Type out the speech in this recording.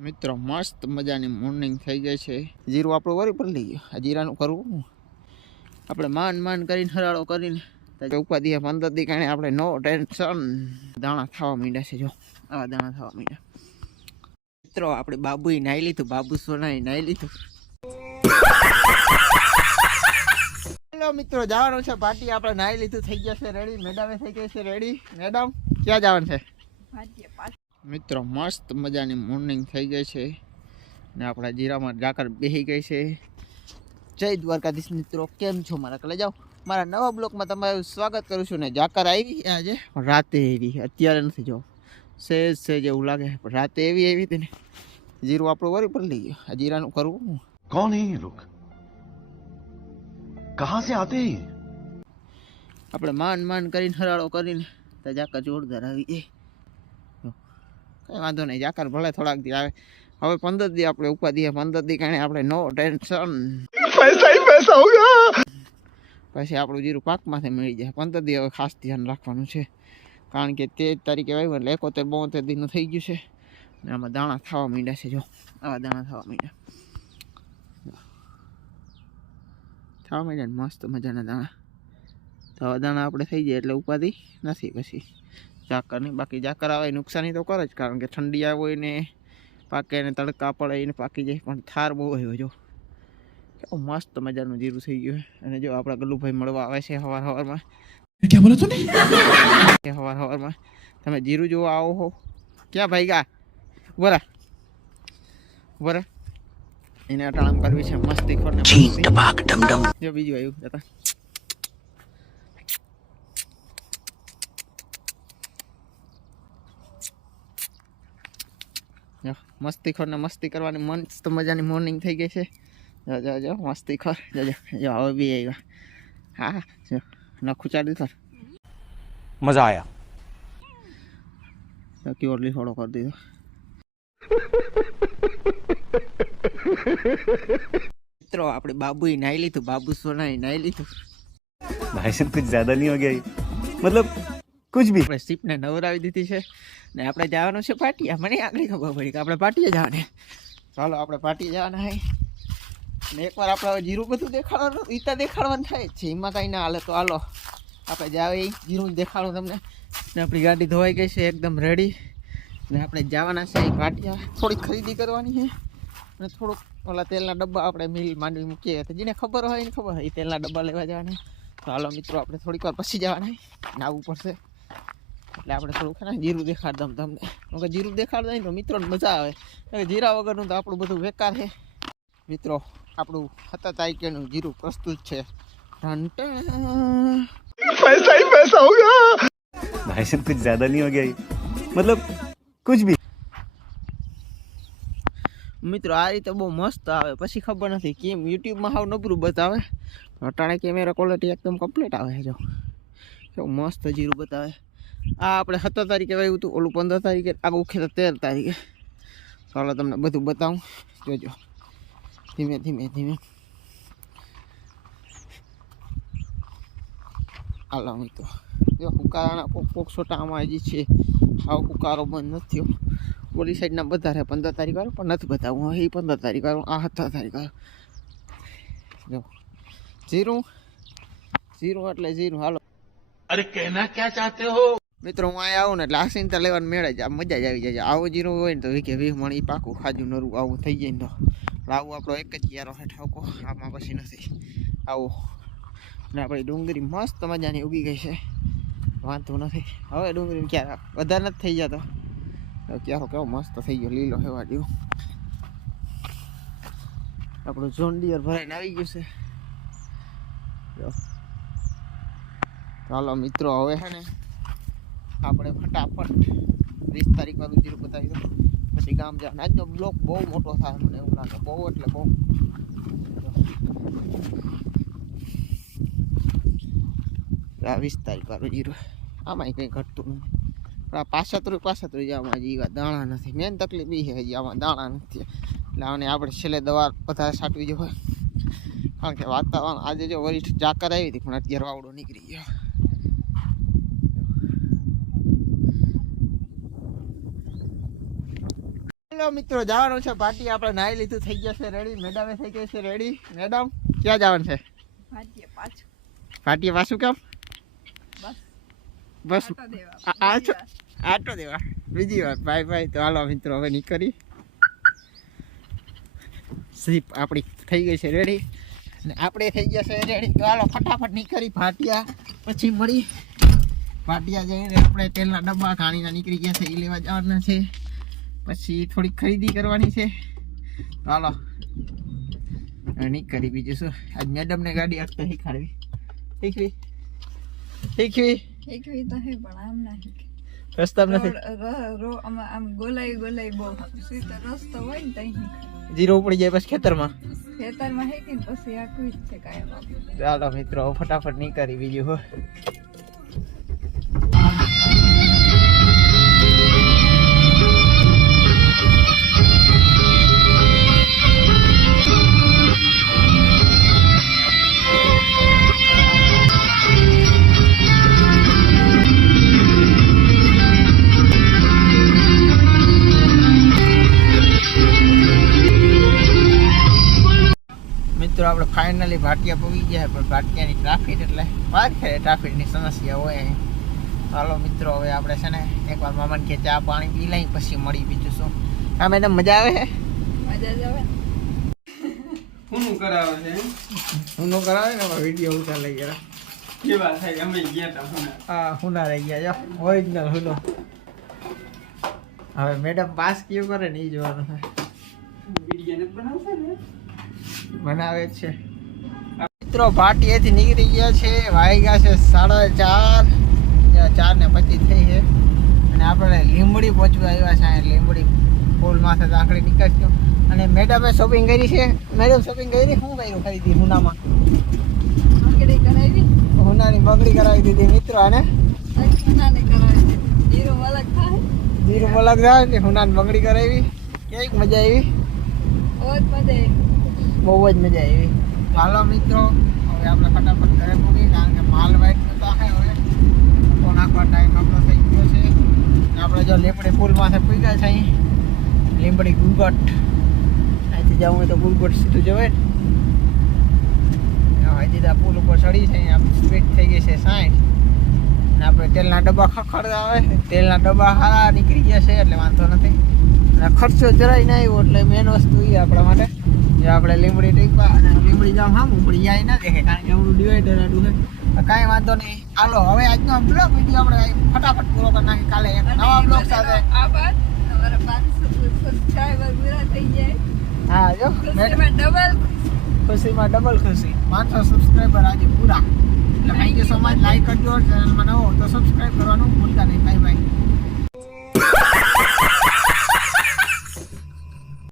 મિત્રો, મસ્ત મજાની મોર્નિંગ થઈ ગઈ છે. જીરું આપણું વરી લઈ ગયું આ જીરાનું કરવું આપણે માન માન કરીને હરાળો કરીને તો ઉપાધિ પંદર દી કારણે આપણે નો ટેન્શન. દાણા થવા માંડ્યા છે, જો. આવા દાણા થવા માંડ્યા. મિત્રો, આપણે બાબુએ નાઈ લીધું. બાબુ સોનાએ નાઈ લીધું. હેલો મિત્રો, જવાનું છે પાર્ટી. આપણે નાઈ લીધું. થઈ ગયા છે રેડી મેડમે થઈ ગઈ છે રેડી મેડમ, ક્યાં જવાનું છે? મિત્રો મસ્ત મજાની મોર્નિંગ થઈ ગઈ છે. ને આપણા જીરામાં જાકર બેસી ગઈ છે. જય દ્વારકાધીશ મિત્રો કેમ છો મારા કલે? જાઓ મારા નવા બ્લોકમાં તમારું સ્વાગત કરું છું ને જાકર આવી આજે રાતે એવી અત્યારે નથી જો. સહેજ સહેજ એવું લાગે રાતે એવી એવી હતી ને. જીરું આપણું વરી પર લઈ ગયું. આ જીરાનું કરવું કોણ હે લોક કહા સે આતે આપણે માન માન કરીને હરાળો કરીને તો જાકર જોરદાર આવી જાય કંઈ વાંધો નહીં જાકર ભલે થોડાક દી આવે. હવે પંદર દી આપણે ઉપા દઈએ પંદર દી કારણે આપણે નો ટેન્શન. પછી આપણું જીરું પાકમાંથી મળી જાય. પંદર દી હવે ખાસ ધ્યાન રાખવાનું છે. કારણ કે તેર તારીખે આવ્યું એટલે એકોતેર બોતેર દીનું થઈ ગયું છે. અને આમાં દાણા થવા માંડ્યા છે જો. આવા દાણા થવા માંડ્યા. થવા માંડ્યા મસ્ત મજાના દાણા. તો આવા દાણા આપણે થઈ જાય એટલે ઉપાધિ નથી પછી. ઝાકરની બાકી ઝાકર આવે નુકસાની તો કરે જ કારણ કે ઠંડી આવે હોય ને પાકે ને તડકા પડે એને પાકી જાય પણ થાર બહુ આવ્યો જો. કેવું મસ્ત મજાનું જીરું થઈ ગયું અને જો આપણા ગલ્લુભાઈ મળવા આવે છે સવાર સવારમાં ક્યાં તમે જીરું જોવા આવો હો. ક્યાં ભાઈ ગા? બરા બરા એને અટાણમ કરવી છે મસ્તી ખોર બીજું આવ્યું હતા મસ્તીખોરને મસ્તી કરવાની મસ્ત મજાની મોર્નિંગ થઈ ગઈ છે. જો જો જો મસ્તીખોર જોજો જો હવે બી આવ્યા હા જો નખું ચાલી દીધો મજા આવ્યા તો ક્યોરલી થોડો કરી દીધો. મિત્રો આપણે બાબુએ નાઈ લીધું બાબુ સોના એ નાઈ લીધું. ભાઈ સાહેબ કુછ જ્યાદા નહીં હો ગયા મતલબ કુછ ભી. આપણે શિપને નવરાવી દીધી છે ને આપણે જવાનું છે પાટિયા. મને આગળ ખબર પડી કે આપણે પાટિયા જવાને. ચાલો આપણે પાટિયા જવાના હોય ને એકવાર આપણે જીરું બધું દેખાડવાનું ઈતા દેખાડવાનું થાય છે. એમાં કાંઈ ના હાલે તો હાલો આપણે જાવી જીરું દેખાડું તમને. ને આપણી ગાડી ધોવાઈ ગઈ છે એકદમ રેડી ને આપણે જવાના છે પાટિયા. થોડીક ખરીદી કરવાની છે અને થોડુંક ઓલા તેલના ડબ્બા આપણે મિલ માંડવી મૂકીએ. તો જેને ખબર હોય એને ખબર હોય એ તેલના ડબ્બા લેવા જવાના. તો હાલો મિત્રો આપણે થોડીક વાર પછી જવાના ને આવવું પડશે. એટલે આપણે થોડુંક છે ને જીરું દેખાડ દઉં તમને કેમ કે જીરું દેખાડ દઈએ તો મિત્રોને મજા આવે કેમ કે જીરા વગરનું તો આપણું બધું બેકાર છે મિત્રો આપણું સતત તારીખેનું જીરું પ્રસ્તુત છે ટન ટન. पैसा ही पैसा होगा भाई साहब कुछ ज्यादा नहीं हो गया ये? मतलब कुछ भी મિત્રો આ રીતે બહુ મસ્ત આવે પછી ખબર નથી કેમ યુટ્યુબમાં હાવ નબળું બતાવે અટાણે કેમેરા ક્વોલિટી એકદમ કમ્પ્લીટ આવે છે જો કેવું મસ્ત જીરું બતાવે. આ આપણે સત્તર તારીખે આવ્યું હતું, ઓલું પંદર તારીખે આગળ ખેતર તેર તારીખે. ચાલો તમને બધું બતાવું. જોજો. ધીમે ધીમે ધીમે. હાલો મિત્રો. જો હુકારાના કોક કોક છોટા આમાં હજી છે, હાવ હુકારો બંધ નથી ઓલી સાઈડના બધા રહે પંદર તારીખ વાળું પણ નથી બતાવું. એ પંદર તારીખ વાળું આ સત્તર તારીખ વાળું જો. જીરું? જીરું એટલે જીરું. હાલો. અરે કહેના ક્યાં ચાહતે હો? મિત્રો, હું અહીંયા આવું ને એટલે આસીનતા લેવાની મેળે જ મજા જ આવી જાય. આવું જીરું હોય ને તો વીકે વીસ મણ એ પાકું ખાજું નરું, આવું થઈ જાય ને તો. આવું આપણો એક જ યારો ઠોકો આમાં પછી નથી. આવો. ને આપણી ડુંગળી મસ્ત મજાની ઉગી ગઈ છે. વાંધો નથી. હવે ડુંગળી ક્યારે? વધારે નથી થઈ જતો. ક્યારો કેવો મસ્ત થઈ ગયો, લીલો હેવા જેવું આપણું ઝોન ડિયર ભરાઈને આવી ગયું છે. ચાલો મિત્રો, હવે છે ને આપણે ફટાફટ વીસ તારીખ વાળું જીરું બતાવી દો પછી ગામ જવાનું. આજનો બ્લોક બહુ મોટો થાય મને એવું લાગે. બહુ એટલે બહુ. વીસ તારીખ વાળું જીરું. આમાંય કંઈ ઘટતું નથી. પણ આ પાછતરું પાછતરું જવામાં હજી એવા દાણા નથી. મેન તકલીફ એ છે હજી આમાં દાણા નથી. એટલે આને આપણે છેલ્લે દવા વધારે છાંટવી જોઈએ. કારણ કે વાતાવરણ આજે જો વરિષ્ઠ જાકર આવી હતી, પણ અત્યારે વાવડો નીકળી ગયો. હાલો મિત્રો જવાનું છે પાર્ટી. આપણે નાઈ લીધું થઈ ગયા છે રેડી મેડમે થઈ ગઈ છે રેડી મેડમ ક્યાં જવાનું છે? પાર્ટી પાછું. કેમ? બસ. દેવા. બીજી. આટો દેવા. બીજી વાત ભાઈ ભાઈ તો હાલો મિત્રો હવે નીકળી. સ્લીપ આપણી થઈ ગઈ છે રેડી અને આપણે થઈ ગયા છે રેડી તો હાલો ફટાફટ નીકળી ભાટિયા. પછી મળી. ભાટિયા જઈને આપણે તેલના ડબ્બા ખાણીના નીકળી ગયા છે. એ લેવા જવાના છે. પછી થોડીક ખરીદી કરવાની છે. ચાલો હાલો કરી બીજું શું? આજ મેડમને ગાડી અટકે શીખાડવી શીખવી. શીખવી. શીખવી તો હે પણ આમ ના શીખે. રસ્તા નથી. ર- રો- આમ ગોલાઈ ગોલાઈ બહુ. સીધો રસ્તો હોય ને ત્યાં જીરો ઉપડી જાય પછી ખેતરમાં. ખેતરમાં શીખીને પછી આખું જ છે કાયમ ચાલો મિત્રો ફટાફટ નહીં કરી બીજું હો. આપણે ફાઇનલી ભાટિયા પહોંચી ગયા પણ ભાટિયાની ટ્રાફિક એટલે વાત ટ્રાફિકની સમસ્યા હોય હાલો ચાલો મિત્રો હવે આપણે છે ને એકવાર મામાને કે ચા પાણી પી લઈ પછી મળી બીજું શું. હા મેડમ મજા આવે મજા જ આવે. કરાવે છે? હું નો કરાવે ને વીડિયો ઉતાર લઈ ગયા કેવા થાય? અમે ગયા તા હુના. હા હુના રહી ગયા. જો ઓરિજિનલ હુનો. હવે મેડમ પાસ કેવું કરે ને એ જોવાનું છે. વીડિયો બનાવશે ને? બનાવે છે. મિત્રો ભાટીએથી નીકળી ગયા છે. વાગ્યા છે સાડા ચાર. ચાર ને પચીસ થઈ છે. અને આપણે લીંબડી પહોંચવા આવ્યા છે. અહીંયા લીંબડી ફૂલ માથે આખડી નીકળશું અને મેડમે શોપિંગ કરી છે. મેડમ શોપિંગ કરી? શું કર્યું ખરીદી? હુનામાં? હુનાની બંગડી કરાવી દીધી. મિત્રો અને જીરું થાય. મલક ને હુનાની બંગડી કરાવી કેવી મજા આવી? મજા આવી. બહુ જ મજા આવી. ચાલો મિત્રો, હવે આપણે ફટાફટ ઘરે પહોંચી, કારણ કે માલ વાઇટ થતા આખે હવે. તો નાખવા ટાઈમ આપણો થઈ ગયો છે. આપણે જો લીંબડી પુલ માથે પૂગ્યા છે અહીં. લીંબડી ગુલગટ અહીંથી જવું હોય તો ગુલગટ સીધું જવાય ને અહીંથી તો આ પુલ ઉપર ચડી છે આપણી સ્પીડ થઈ ગઈ છે સાઠ ને આપણે તેલના ડબ્બા ખખડતા આવે તેલના ડબ્બા સારા નીકળી ગયા છે, એટલે વાંધો નથી. અને ખર્ચો જરાય ના આવ્યો, એટલે મેન વસ્તુ એ આપણા માટે. જે આપણે લીમડી ટીપા અને લીમડી જામ હામ ઉપડી જાય ના દેખે કારણ કે આપણું ડિવાઈડર આડું છે. કાંઈ વાંધો નહીં. હાલો હવે આજનો બ્લોગ વીડિયો આપણે ફટાફટ પૂરો કરી નાખી કાલે એક નવા બ્લોગ સાથે. આભાર તમારા પાંચસો સબસ્ક્રાઈબર પૂરા થઈ જાય. હા જો ડબલ ખુશીમાં ડબલ ખુશી. પાંચસો સબસ્ક્રાઈબર આજે પૂરા. એટલે thank you so much like કરજો ચેનલમાં નવો તો સબસ્ક્રાઈબ કરવાનું ભૂલતા નહીં. Bye bye